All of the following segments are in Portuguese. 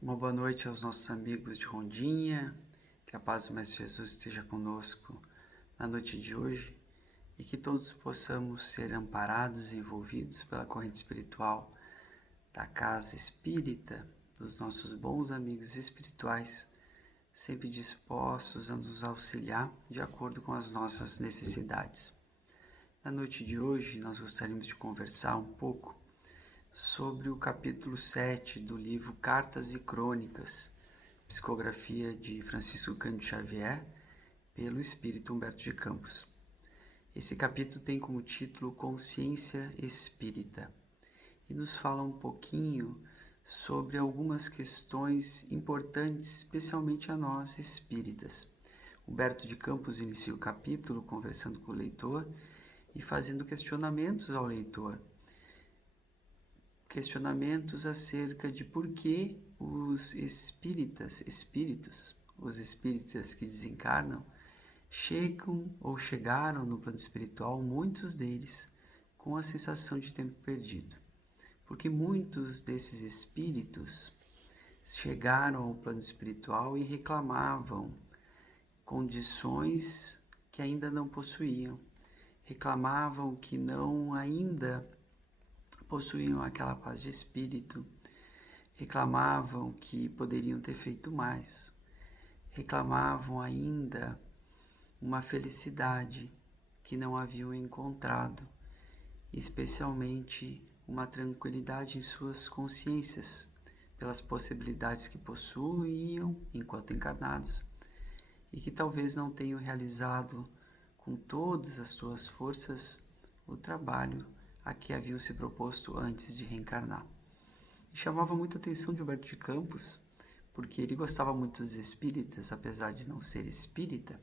Uma boa noite aos nossos amigos de Rondinha, que a paz do Mestre Jesus esteja conosco na noite de hoje e que todos possamos ser amparados e envolvidos pela corrente espiritual da casa espírita, dos nossos bons amigos espirituais, sempre dispostos a nos auxiliar de acordo com as nossas necessidades. Na noite de hoje, nós gostaríamos de conversar um pouco sobre o capítulo 7 do livro Cartas e Crônicas, psicografia de Francisco Cândido Xavier, pelo espírito Humberto de Campos. Esse capítulo tem como título Consciência Espírita e nos fala um pouquinho sobre algumas questões importantes, especialmente a nós espíritas. Humberto de Campos inicia o capítulo conversando com o leitor e fazendo questionamentos ao leitor. Questionamentos acerca de por que os espíritos que desencarnam, chegam ou chegaram no plano espiritual, muitos deles, com a sensação de tempo perdido. Porque muitos desses espíritos chegaram ao plano espiritual e reclamavam condições que ainda não possuíam. Reclamavam que não ainda possuíam aquela paz de espírito, reclamavam que poderiam ter feito mais, reclamavam ainda uma felicidade que não haviam encontrado, especialmente uma tranquilidade em suas consciências, pelas possibilidades que possuíam enquanto encarnados, e que talvez não tenham realizado com todas as suas forças o trabalho a que haviam se proposto antes de reencarnar. E chamava muito a atenção de Humberto de Campos, porque ele gostava muito dos espíritas, apesar de não ser espírita,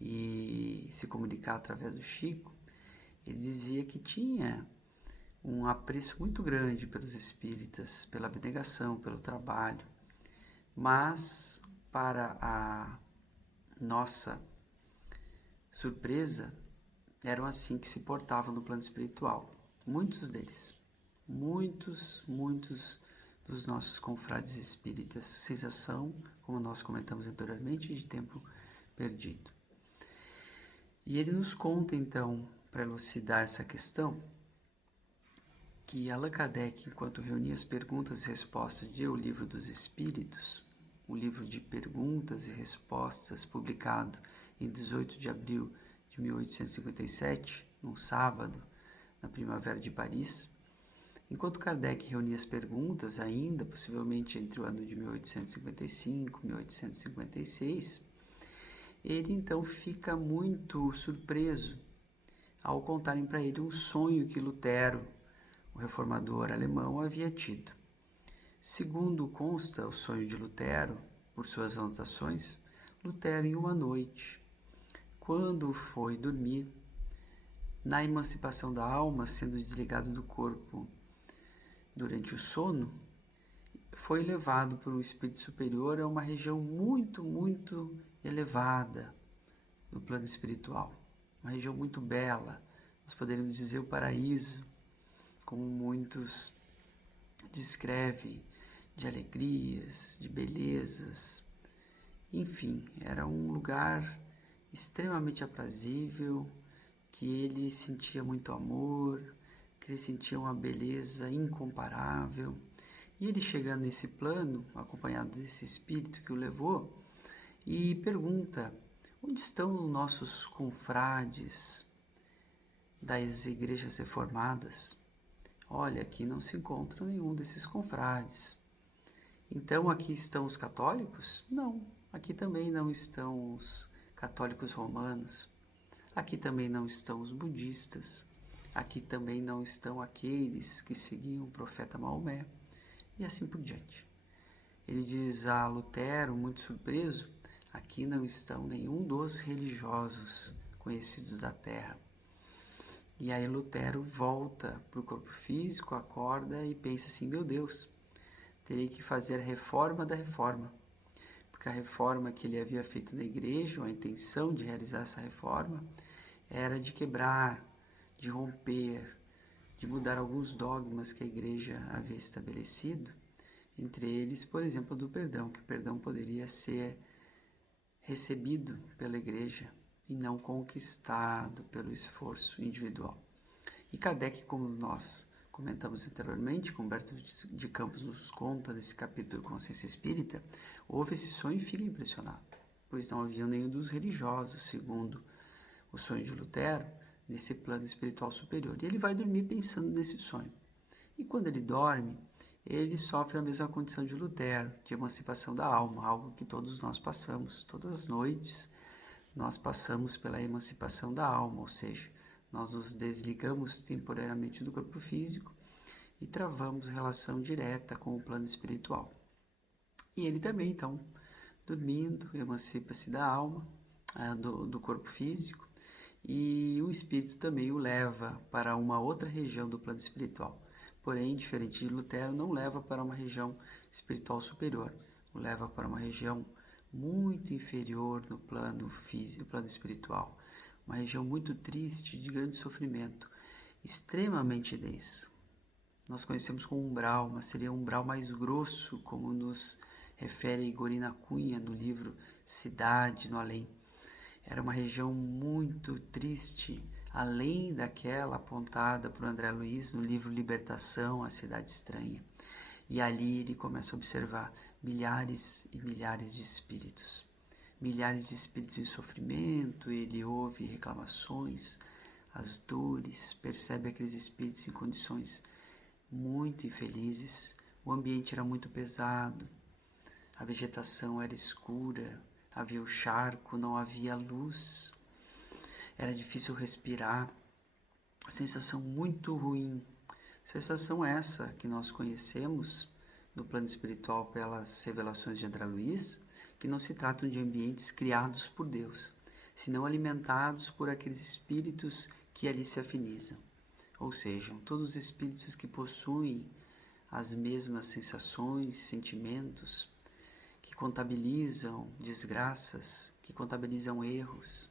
e se comunicar através do Chico. Ele dizia que tinha um apreço muito grande pelos espíritas, pela abnegação, pelo trabalho, mas, para a nossa surpresa, eram assim que se portavam no plano espiritual. Muitos deles, muitos dos nossos confrades espíritas, sensação, como nós comentamos anteriormente, de tempo perdido. E ele nos conta então, para elucidar essa questão, que Allan Kardec, enquanto reunia as perguntas e respostas de O Livro dos Espíritos, um livro de perguntas e respostas publicado em 18 de abril de 1857, num sábado, na primavera de Paris, enquanto Kardec reunia as perguntas, ainda possivelmente entre o ano de 1855 e 1856, ele então fica muito surpreso ao contarem para ele um sonho que Lutero, o reformador alemão, havia tido. Segundo consta o sonho de Lutero, por suas anotações, Lutero, em uma noite, quando foi dormir, na emancipação da alma, sendo desligado do corpo durante o sono, foi levado por um espírito superior a uma região muito elevada do plano espiritual, uma região muito bela, nós poderíamos dizer o paraíso, como muitos descrevem, de alegrias, de belezas, enfim, era um lugar extremamente aprazível, que ele sentia muito amor, que ele sentia uma beleza incomparável. E ele chegando nesse plano, acompanhado desse espírito que o levou, e pergunta: onde estão os nossos confrades das igrejas reformadas? Olha, aqui não se encontra nenhum desses confrades. Então aqui estão os católicos? Não, aqui também não estão os católicos romanos. Aqui também não estão os budistas, aqui também não estão aqueles que seguiam o profeta Maomé, e assim por diante. Ele diz a Lutero, muito surpreso, aqui não estão nenhum dos religiosos conhecidos da terra. E aí Lutero volta para o corpo físico, acorda e pensa assim, meu Deus, terei que fazer a reforma da reforma. Porque a reforma que ele havia feito na igreja, a intenção de realizar essa reforma, era de quebrar, de romper, de mudar alguns dogmas que a igreja havia estabelecido, Entre eles, por exemplo, do perdão, que o perdão poderia ser recebido pela igreja e não conquistado pelo esforço individual. E Kardec, como nós comentamos anteriormente, como Humberto de Campos nos conta nesse capítulo de Consciência Espírita, houve esse sonho e fica impressionado, pois não havia nenhum dos religiosos, segundo o sonho de Lutero, nesse plano espiritual superior. E ele vai dormir pensando nesse sonho. E quando ele dorme, ele sofre a mesma condição de Lutero, de emancipação da alma, algo que todos nós passamos. Todas as noites nós passamos pela emancipação da alma, ou seja, nós nos desligamos temporariamente do corpo físico e travamos relação direta com o plano espiritual. E ele também, então, dormindo, emancipa-se da alma, do corpo físico, e o espírito também o leva para uma outra região do plano espiritual. Porém, diferente de Lutero, não leva para uma região espiritual superior, o leva para uma região muito inferior no plano físico, plano espiritual, uma região muito triste, de grande sofrimento, extremamente densa. Nós conhecemos como umbral, mas seria um umbral mais grosso, como nos refere Igorina Cunha no livro Cidade no Além. Era uma região muito triste, além daquela apontada por André Luiz no livro Libertação, a Cidade Estranha. E ali ele começa a observar milhares e milhares de espíritos. Milhares de espíritos em sofrimento, ele ouve reclamações, as dores, percebe aqueles espíritos em condições muito infelizes. O ambiente era muito pesado, a vegetação era escura, havia o charco, não havia luz, era difícil respirar, sensação muito ruim. Sensação essa que nós conhecemos no plano espiritual pelas revelações de André Luiz, que não se tratam de ambientes criados por Deus, senão alimentados por aqueles espíritos que ali se afinizam. Ou seja, todos os espíritos que possuem as mesmas sensações, sentimentos, que contabilizam desgraças, que contabilizam erros,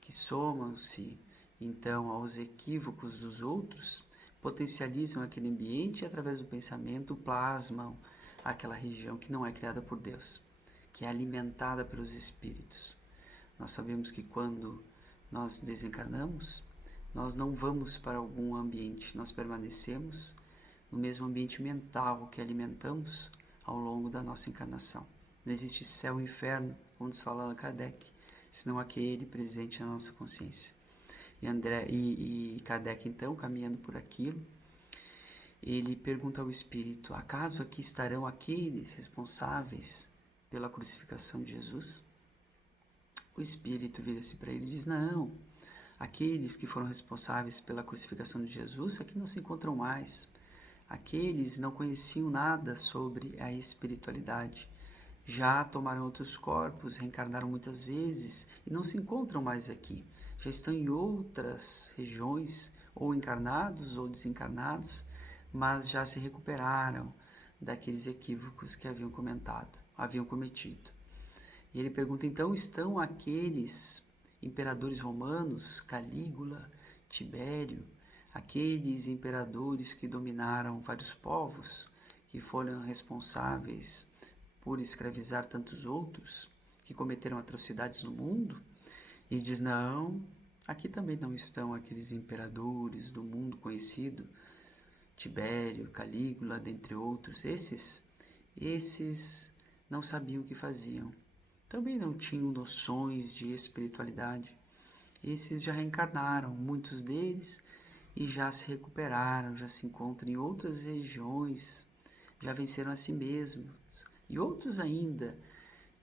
que somam-se então aos equívocos dos outros, potencializam aquele ambiente e através do pensamento plasmam aquela região que não é criada por Deus, que é alimentada pelos espíritos. Nós sabemos que quando nós desencarnamos, nós não vamos para algum ambiente, nós permanecemos no mesmo ambiente mental que alimentamos ao longo da nossa encarnação. Não existe céu e inferno, como nos fala Allan Kardec, senão aquele presente na nossa consciência. E Kardec, então, caminhando por aquilo, ele pergunta ao espírito: acaso aqui estarão aqueles responsáveis pela crucificação de Jesus? O espírito vira-se para ele e diz: não, aqueles que foram responsáveis pela crucificação de Jesus aqui não se encontram mais. Aqueles não conheciam nada sobre a espiritualidade. Já tomaram outros corpos, reencarnaram muitas vezes e não se encontram mais aqui. Já estão em outras regiões, ou encarnados ou desencarnados, mas já se recuperaram daqueles equívocos que haviam cometido. E ele pergunta, então, estão aqueles imperadores romanos, Calígula, Tibério, aqueles imperadores que dominaram vários povos, que foram responsáveis por escravizar tantos outros, que cometeram atrocidades no mundo? E diz, não, aqui também não estão aqueles imperadores do mundo conhecido, Tibério, Calígula, dentre outros. Esses não sabiam o que faziam. Também não tinham noções de espiritualidade. Esses já reencarnaram, muitos deles, e já se recuperaram, já se encontram em outras regiões, já venceram a si mesmos. E outros ainda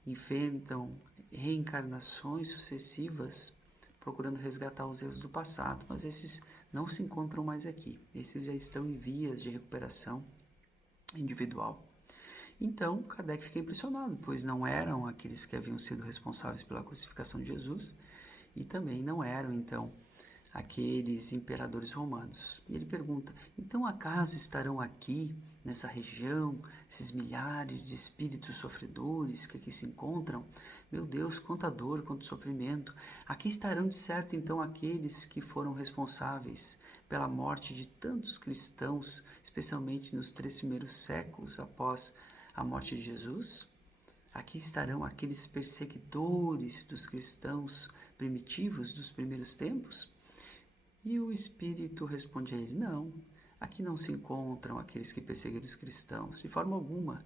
enfrentam reencarnações sucessivas, procurando resgatar os erros do passado, mas esses não se encontram mais aqui. Esses já estão em vias de recuperação individual. Então, Kardec fica impressionado, pois não eram aqueles que haviam sido responsáveis pela crucificação de Jesus e também não eram, então, aqueles imperadores romanos. E ele pergunta, então acaso estarão aqui nessa região, esses milhares de espíritos sofredores que aqui se encontram, meu Deus, quanta dor, quanto sofrimento. Aqui estarão de certo então aqueles que foram responsáveis pela morte de tantos cristãos, especialmente nos 3 primeiros séculos após a morte de Jesus? Aqui estarão aqueles perseguidores dos cristãos primitivos dos primeiros tempos? E o Espírito responde a ele: não, aqui não se encontram aqueles que perseguiram os cristãos, de forma alguma.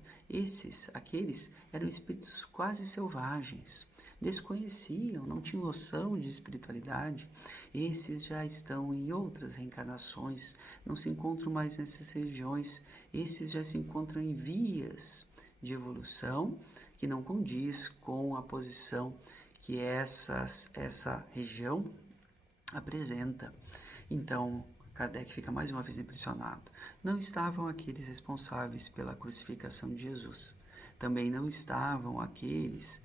Aqueles eram espíritos quase selvagens, desconheciam, não tinham noção de espiritualidade. Esses já estão em outras reencarnações, não se encontram mais nessas regiões, esses já se encontram em vias de evolução que não condiz com a posição que essa região apresenta. Então, Kardec fica mais uma vez impressionado. Não estavam aqueles responsáveis pela crucificação de Jesus. Também não estavam aqueles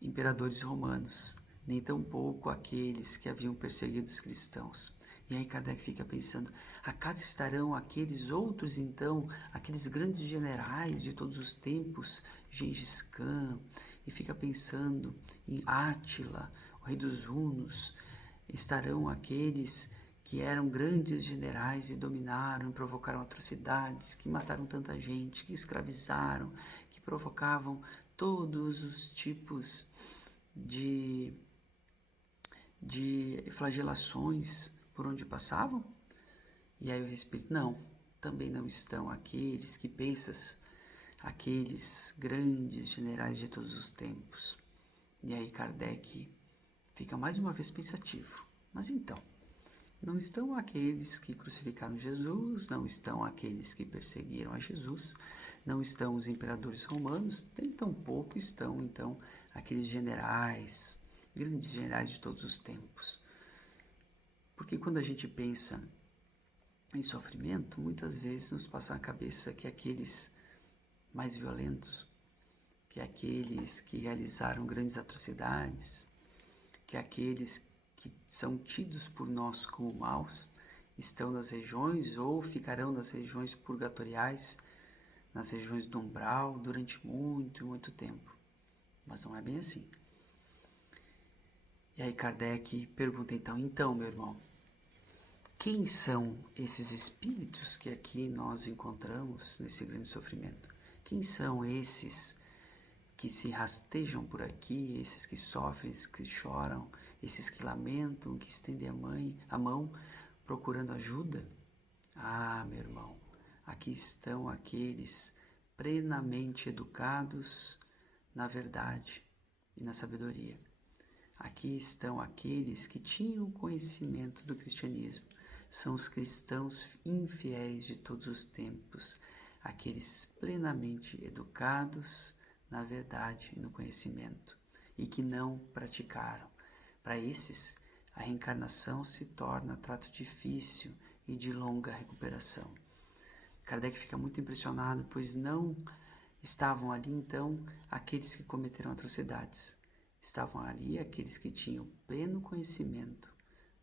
imperadores romanos, nem tampouco aqueles que haviam perseguido os cristãos. E aí Kardec fica pensando, acaso estarão aqueles outros então, aqueles grandes generais de todos os tempos, Gengis Khan, e fica pensando em Átila, o rei dos Hunos, estarão aqueles que eram grandes generais e dominaram e provocaram atrocidades, que mataram tanta gente, que escravizaram, que provocavam todos os tipos de flagelações por onde passavam? E aí o Espírito, não, também não estão aqueles que pensas, aqueles grandes generais de todos os tempos. E aí Kardec fica mais uma vez pensativo. Mas então, não estão aqueles que crucificaram Jesus, não estão aqueles que perseguiram a Jesus, não estão os imperadores romanos, nem tampouco estão, então, aqueles generais, grandes generais de todos os tempos. Porque quando a gente pensa em sofrimento, muitas vezes nos passa na cabeça que aqueles mais violentos, que aqueles que realizaram grandes atrocidades, que aqueles que são tidos por nós como maus, estão nas regiões ou ficarão nas regiões purgatoriais, nas regiões do umbral, durante muito, muito tempo. Mas não é bem assim. E aí Kardec pergunta então, meu irmão, quem são esses espíritos que aqui nós encontramos nesse grande sofrimento? Quem são esses que se rastejam por aqui, esses que sofrem, esses que choram, esses que lamentam, que estendem a mão procurando ajuda? Ah, meu irmão, aqui estão aqueles plenamente educados na verdade e na sabedoria. Aqui estão aqueles que tinham conhecimento do cristianismo. São os cristãos infiéis de todos os tempos, aqueles plenamente educados na verdade e no conhecimento, e que não praticaram. Para esses, a reencarnação se torna trato difícil e de longa recuperação. Kardec fica muito impressionado, pois não estavam ali, então, aqueles que cometeram atrocidades. Estavam ali aqueles que tinham pleno conhecimento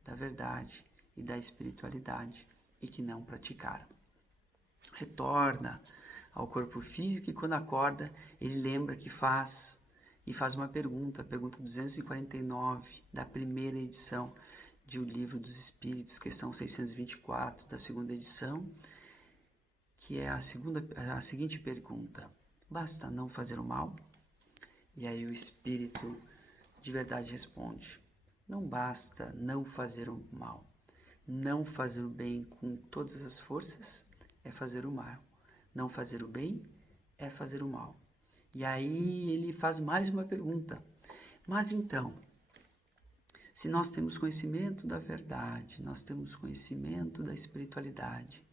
da verdade e da espiritualidade e que não praticaram. Retorna ao corpo físico e quando acorda, ele lembra que faz uma pergunta, a pergunta 249 da primeira edição de O Livro dos Espíritos, questão 624 da segunda edição, que é a seguinte pergunta: basta não fazer o mal? E aí o Espírito de verdade responde: não basta não fazer o mal. Não fazer o bem com todas as forças é fazer o mal. Não fazer o bem é fazer o mal. E aí ele faz mais uma pergunta. Mas então, se nós temos conhecimento da verdade, nós temos conhecimento da espiritualidade,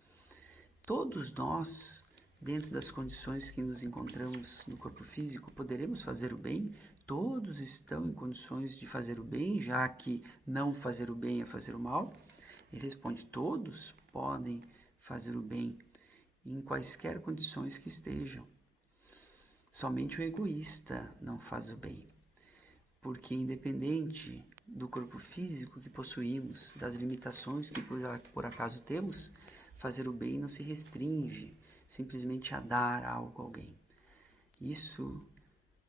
todos nós, dentro das condições que nos encontramos no corpo físico, poderemos fazer o bem? Todos estão em condições de fazer o bem, já que não fazer o bem é fazer o mal? Ele responde: todos podem fazer o bem em quaisquer condições que estejam. Somente o egoísta não faz o bem, porque independente do corpo físico que possuímos, das limitações que por acaso temos, fazer o bem não se restringe simplesmente a dar algo a alguém. Isso,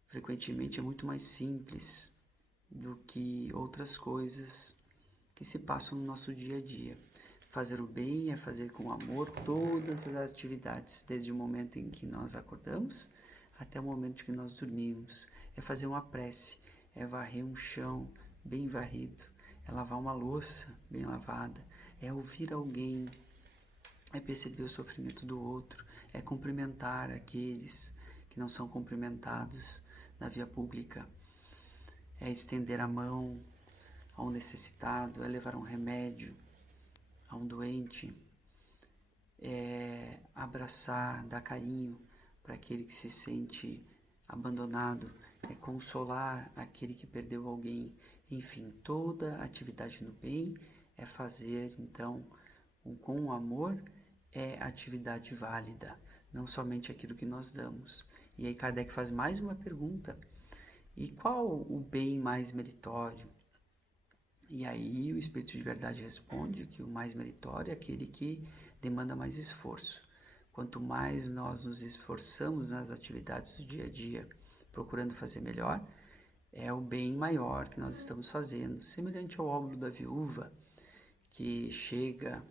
frequentemente, é muito mais simples do que outras coisas que se passam no nosso dia a dia. Fazer o bem é fazer com amor todas as atividades, desde o momento em que nós acordamos até o momento em que nós dormimos. É fazer uma prece, é varrer um chão bem varrido, é lavar uma louça bem lavada, é ouvir alguém, é perceber o sofrimento do outro, é cumprimentar aqueles que não são cumprimentados na via pública, é estender a mão a um necessitado, é levar um remédio a um doente, é abraçar, dar carinho para aquele que se sente abandonado, é consolar aquele que perdeu alguém. Enfim, toda atividade no bem é fazer, então, com o amor, é atividade válida, não somente aquilo que nós damos. E aí Kardec faz mais uma pergunta: e qual o bem mais meritório? E aí o Espírito de Verdade responde que o mais meritório é aquele que demanda mais esforço. Quanto mais nós nos esforçamos nas atividades do dia a dia, procurando fazer melhor, é o bem maior que nós estamos fazendo. Semelhante ao óbolo da viúva, que chega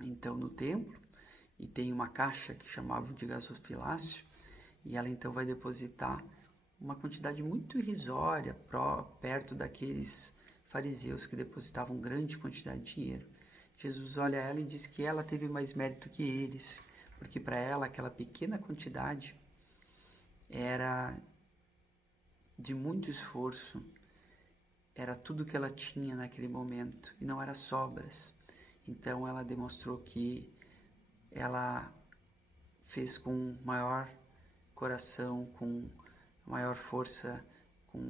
então no templo e tem uma caixa que chamavam de gasofilácio, e ela então vai depositar uma quantidade muito irrisória perto daqueles fariseus que depositavam grande quantidade de dinheiro. Jesus olha ela e diz que ela teve mais mérito que eles, porque para ela aquela pequena quantidade era de muito esforço, era tudo que ela tinha naquele momento e não era sobras. Então ela demonstrou que ela fez com maior coração, com maior força, com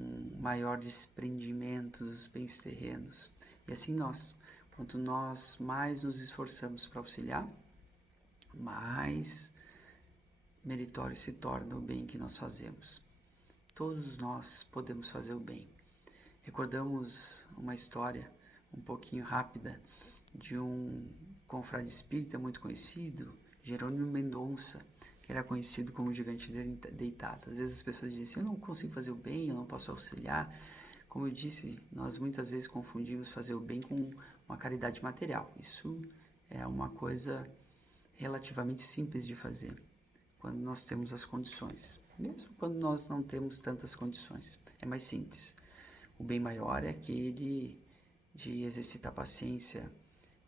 maior desprendimento dos bens terrenos. E assim nós, quanto nós mais nos esforçamos para auxiliar, mais meritório se torna o bem que nós fazemos. Todos nós podemos fazer o bem. Recordamos uma história um pouquinho rápida de um confrade espírita muito conhecido, Jerônimo Mendonça, que era conhecido como o gigante deitado. Às vezes as pessoas dizem assim: eu não consigo fazer o bem, eu não posso auxiliar. Como eu disse, nós muitas vezes confundimos fazer o bem com uma caridade material. Isso é uma coisa relativamente simples de fazer, quando nós temos as condições. Mesmo quando nós não temos tantas condições, é mais simples. O bem maior é aquele de exercitar a paciência,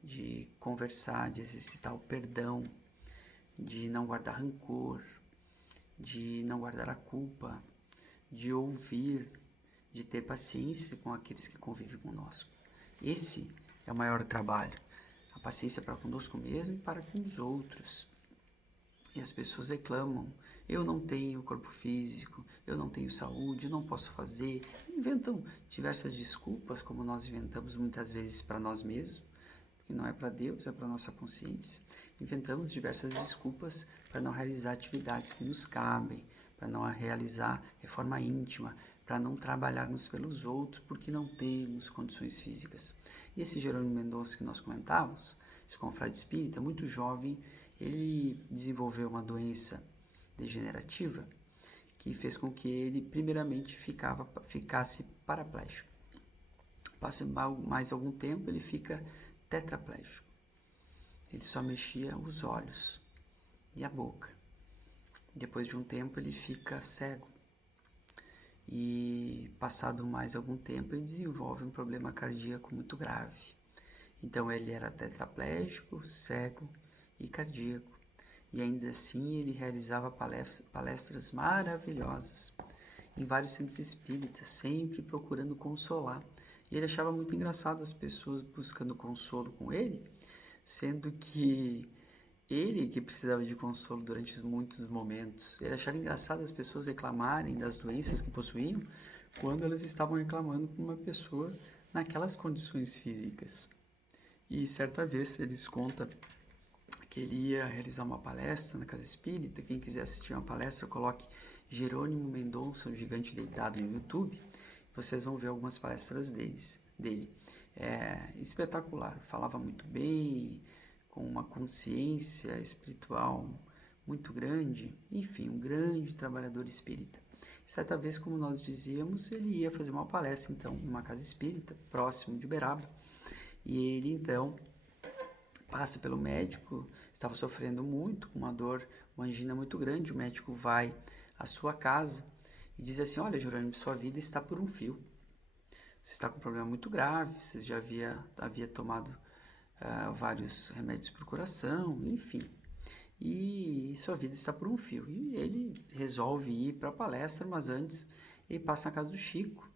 de conversar, de exercitar o perdão, de não guardar rancor, de não guardar a culpa, de ouvir, de ter paciência com aqueles que convivem conosco. Esse é o maior trabalho, a paciência para conosco mesmo e para com os outros. E as pessoas reclamam: eu não tenho corpo físico, eu não tenho saúde, eu não posso fazer. Inventam diversas desculpas, como nós inventamos muitas vezes para nós mesmos, porque não é para Deus, é para nossa consciência. Inventamos diversas desculpas para não realizar atividades que nos cabem, para não realizar reforma íntima, para não trabalharmos pelos outros, porque não temos condições físicas. E esse Jerônimo Mendonça que nós comentávamos, esse confrade espírita, muito jovem, ele desenvolveu uma doença degenerativa que fez com que ele, primeiramente, ficasse paraplégico. Passa mais algum tempo, ele fica tetraplégico. Ele só mexia os olhos e a boca. Depois de um tempo, ele fica cego. E, passado mais algum tempo, ele desenvolve um problema cardíaco muito grave. Então, ele era tetraplégico, cego e cardíaco. E ainda assim ele realizava palestras maravilhosas em vários centros espíritas, sempre procurando consolar. E ele achava muito engraçado as pessoas buscando consolo com ele, sendo que ele que precisava de consolo durante muitos momentos. Ele achava engraçado as pessoas reclamarem das doenças que possuíam, quando elas estavam reclamando com uma pessoa naquelas condições físicas. E certa vez eles contam que ele ia realizar uma palestra na Casa Espírita. Quem quiser assistir uma palestra, coloque Jerônimo Mendonça, o gigante deitado, no YouTube. Vocês vão ver algumas palestras dele. É espetacular, falava muito bem, com uma consciência espiritual muito grande, enfim, um grande trabalhador espírita. Certa vez, como nós dizíamos, ele ia fazer uma palestra, então, numa casa espírita, próximo de Uberaba, e ele, então, passa pelo médico, estava sofrendo muito, com uma dor, uma angina muito grande, o médico vai à sua casa e diz assim: olha, Jerônimo, sua vida está por um fio. Você está com um problema muito grave, você já havia tomado vários remédios para o coração, enfim. E sua vida está por um fio. E ele resolve ir para a palestra, mas antes ele passa na casa do Chico.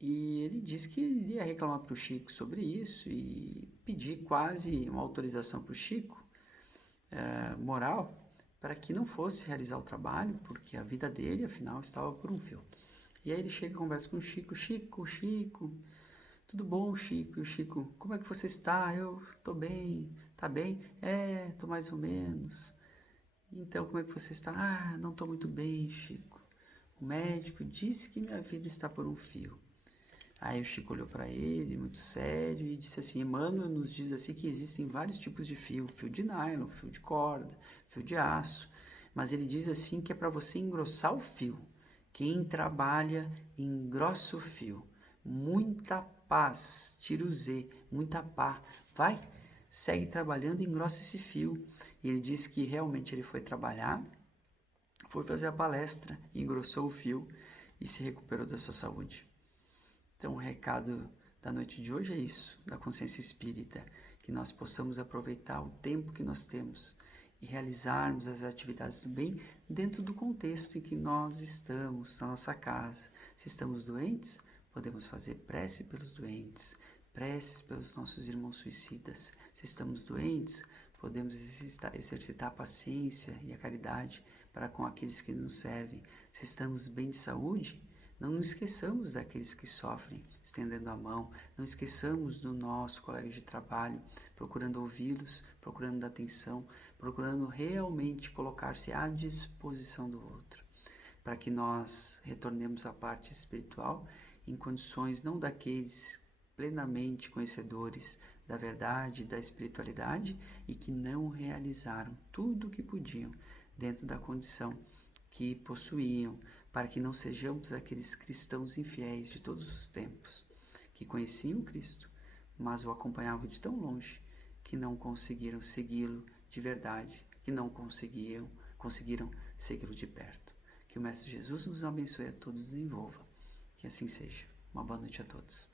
E ele disse que ele ia reclamar para o Chico sobre isso e pedir quase uma autorização para o Chico, moral, para que não fosse realizar o trabalho, porque a vida dele, afinal, estava por um fio. E aí ele chega e conversa com o Chico: Chico, tudo bom, Chico? E o Chico: como é que você está? Eu tô bem. Tá bem? É, tô mais ou menos. Então, como é que você está? Ah, não tô muito bem, Chico. O médico disse que minha vida está por um fio. Aí o Chico olhou para ele, muito sério, e disse assim: Emmanuel nos diz assim que existem vários tipos de fio: fio de nylon, fio de corda, fio de aço. Mas ele diz assim que é para você engrossar o fio. Quem trabalha, engrossa o fio. Muita paz, tira o Z, muita paz. Vai, segue trabalhando e engrossa esse fio. E ele disse que realmente ele foi trabalhar, foi fazer a palestra, engrossou o fio e se recuperou da sua saúde. Então, o recado da noite de hoje é isso, da consciência espírita, que nós possamos aproveitar o tempo que nós temos e realizarmos as atividades do bem dentro do contexto em que nós estamos, na nossa casa. Se estamos doentes, podemos fazer prece pelos doentes, preces pelos nossos irmãos suicidas. Se estamos doentes, podemos exercitar a paciência e a caridade para com aqueles que nos servem. Se estamos bem de saúde, não nos esqueçamos daqueles que sofrem, estendendo a mão. Não esqueçamos do nosso colega de trabalho, procurando ouvi-los, procurando dar atenção, procurando realmente colocar-se à disposição do outro, para que nós retornemos à parte espiritual em condições não daqueles plenamente conhecedores da verdade, da espiritualidade e que não realizaram tudo o que podiam dentro da condição que possuíam, para que não sejamos aqueles cristãos infiéis de todos os tempos, que conheciam Cristo, mas o acompanhavam de tão longe que não conseguiram segui-lo de verdade, que não conseguiram segui-lo de perto. Que o Mestre Jesus nos abençoe a todos e envolva. Que assim seja. Uma boa noite a todos.